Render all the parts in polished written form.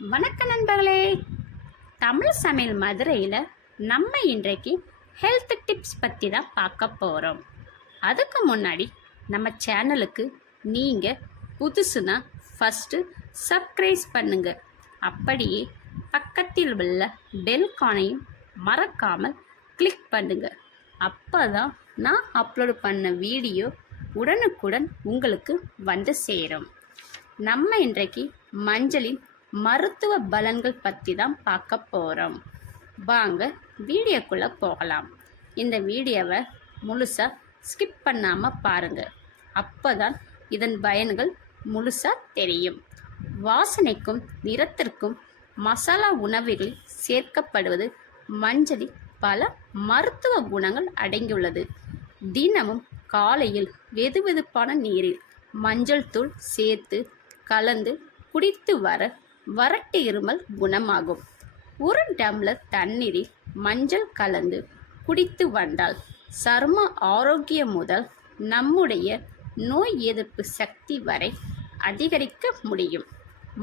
வணக்க நண்பர்களே, தமிழ் சமையல் மதுரையில் நம்ம இன்றைக்கு ஹெல்த் டிப்ஸ் பற்றி தான் பார்க்க போகிறோம். அதுக்கு முன்னாடி நம்ம சேனலுக்கு நீங்கள் புதுசுனா ஃபஸ்ட்டு சப்ஸ்கிரைப் பண்ணுங்க. அப்படியே பக்கத்தில் உள்ள பெல் கானையும் மறக்காமல் கிளிக் பண்ணுங்க. அப்போ தான் நான் அப்லோடு பண்ண வீடியோ உடனுக்குடன் உங்களுக்கு வந்து சேரும். நம்ம இன்றைக்கு மஞ்சளின் மருத்துவ பலன்கள் பற்றி தான் பார்க்க போகிறோம். வாங்க வீடியோக்குள்ளே போகலாம். இந்த வீடியோவை முழுசாக ஸ்கிப் பண்ணாமல் பாருங்கள். அப்போ தான் இதன் பயன்கள் முழுசாக தெரியும். வாசனைக்கும் நிறத்திற்கும் மசாலா உணவுகளில் சேர்க்கப்படுவது மஞ்சளில் பல மருத்துவ குணங்கள் அடங்கியுள்ளது. தினமும் காலையில் வெதுவெதுப்பான நீரில் மஞ்சள் தூள் சேர்த்து கலந்து குடித்து வர வறட்டு இருமல் குணமாகும். ஒரு டம்ளர் தண்ணீரில் மஞ்சள் கலந்து குடித்து வந்தால் சரும ஆரோக்கியம் முதல் நம்முடைய நோய் எதிர்ப்பு சக்தி வரை அதிகரிக்க முடியும்.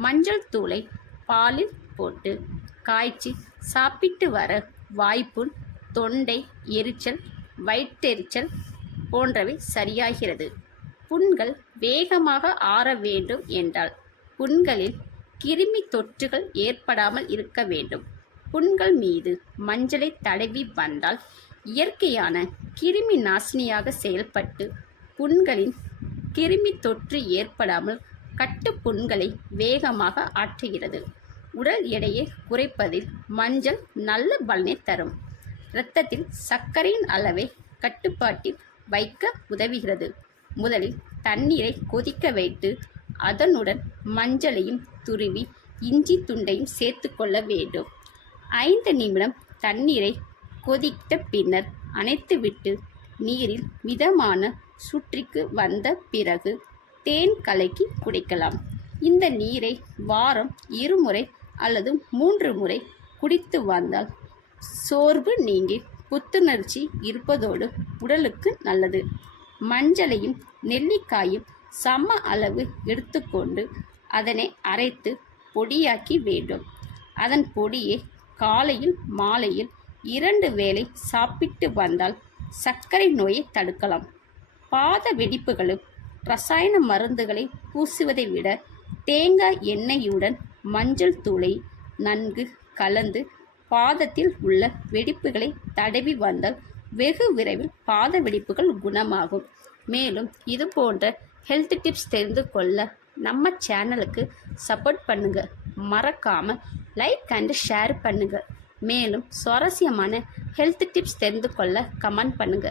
மஞ்சள் தூளை பாலில் போட்டு காய்ச்சி சாப்பிட்டு வர வாய்ப்புண், தொண்டை எரிச்சல், வயிற்றெரிச்சல் போன்றவை சரியாகிறது. புண்கள் வேகமாக ஆற வேண்டும் என்றால் புண்களில் கிருமி தொற்றுகள் ஏற்படாமல் இருக்க வேண்டும். புண்கள் மீது மஞ்சளை தடவி வந்தால் இயற்கையான கிருமி நாசினியாக செயல்பட்டு புண்களின் கிருமி தொற்று ஏற்படாமல் கட்டு புண்களை வேகமாக ஆற்றுகிறது. உடல் எடையை குறைப்பதில் மஞ்சள் நல்ல பலனை தரும். இரத்தத்தில் சர்க்கரையின் அளவை கட்டுப்பாட்டில் வைக்க உதவுகிறது. முதலில் தண்ணீரை கொதிக்க வைத்து அதனுடன் மஞ்சளையும் துருவி இஞ்சி துண்டையும் சேர்த்து கொள்ள வேண்டும். 5 நிமிடம் தண்ணீரை கொதித்த பின்னர் அணைத்துவிட்டு நீரில் மிதமான சுற்றிக்கு வந்த பிறகு தேன் கலக்கி குடிக்கலாம். இந்த நீரை வாரம் 2 முறை அல்லது 3 முறை குடித்து வந்தால் சோர்வு நீங்கி புத்துணர்ச்சி இருப்பதோடு உடலுக்கு நல்லது. மஞ்சளையும் நெல்லிக்காயும் சம அளவு எடுத்துக்கொண்டு அதனை அரைத்து பொடியாக்கி வேண்டும். அதன் பொடியை காலையில் மாலையில் 2 வேளை சாப்பிட்டு வந்தால் சர்க்கரை நோயை தடுக்கலாம். பாத வெடிப்புகளும் ரசாயன மருந்துகளை பூசுவதை விட தேங்காய் எண்ணெயுடன் மஞ்சள் தூளை நன்கு கலந்து பாதத்தில் உள்ள வெடிப்புகளை தடவி வந்தால் வெகு விரைவில் பாத வெடிப்புகள் குணமாகும். மேலும் இது போன்ற ஹெல்த் டிப்ஸ் தெரிந்து கொள்ள நம்ம சேனலுக்கு சப்போர்ட் பண்ணுங்க. மறக்காமல் லைக் அண்ட் ஷேர் பண்ணுங்க. மேலும் சுவாரஸ்யமான ஹெல்த் டிப்ஸ் தெரிந்து கொள்ள கமெண்ட் பண்ணுங்க.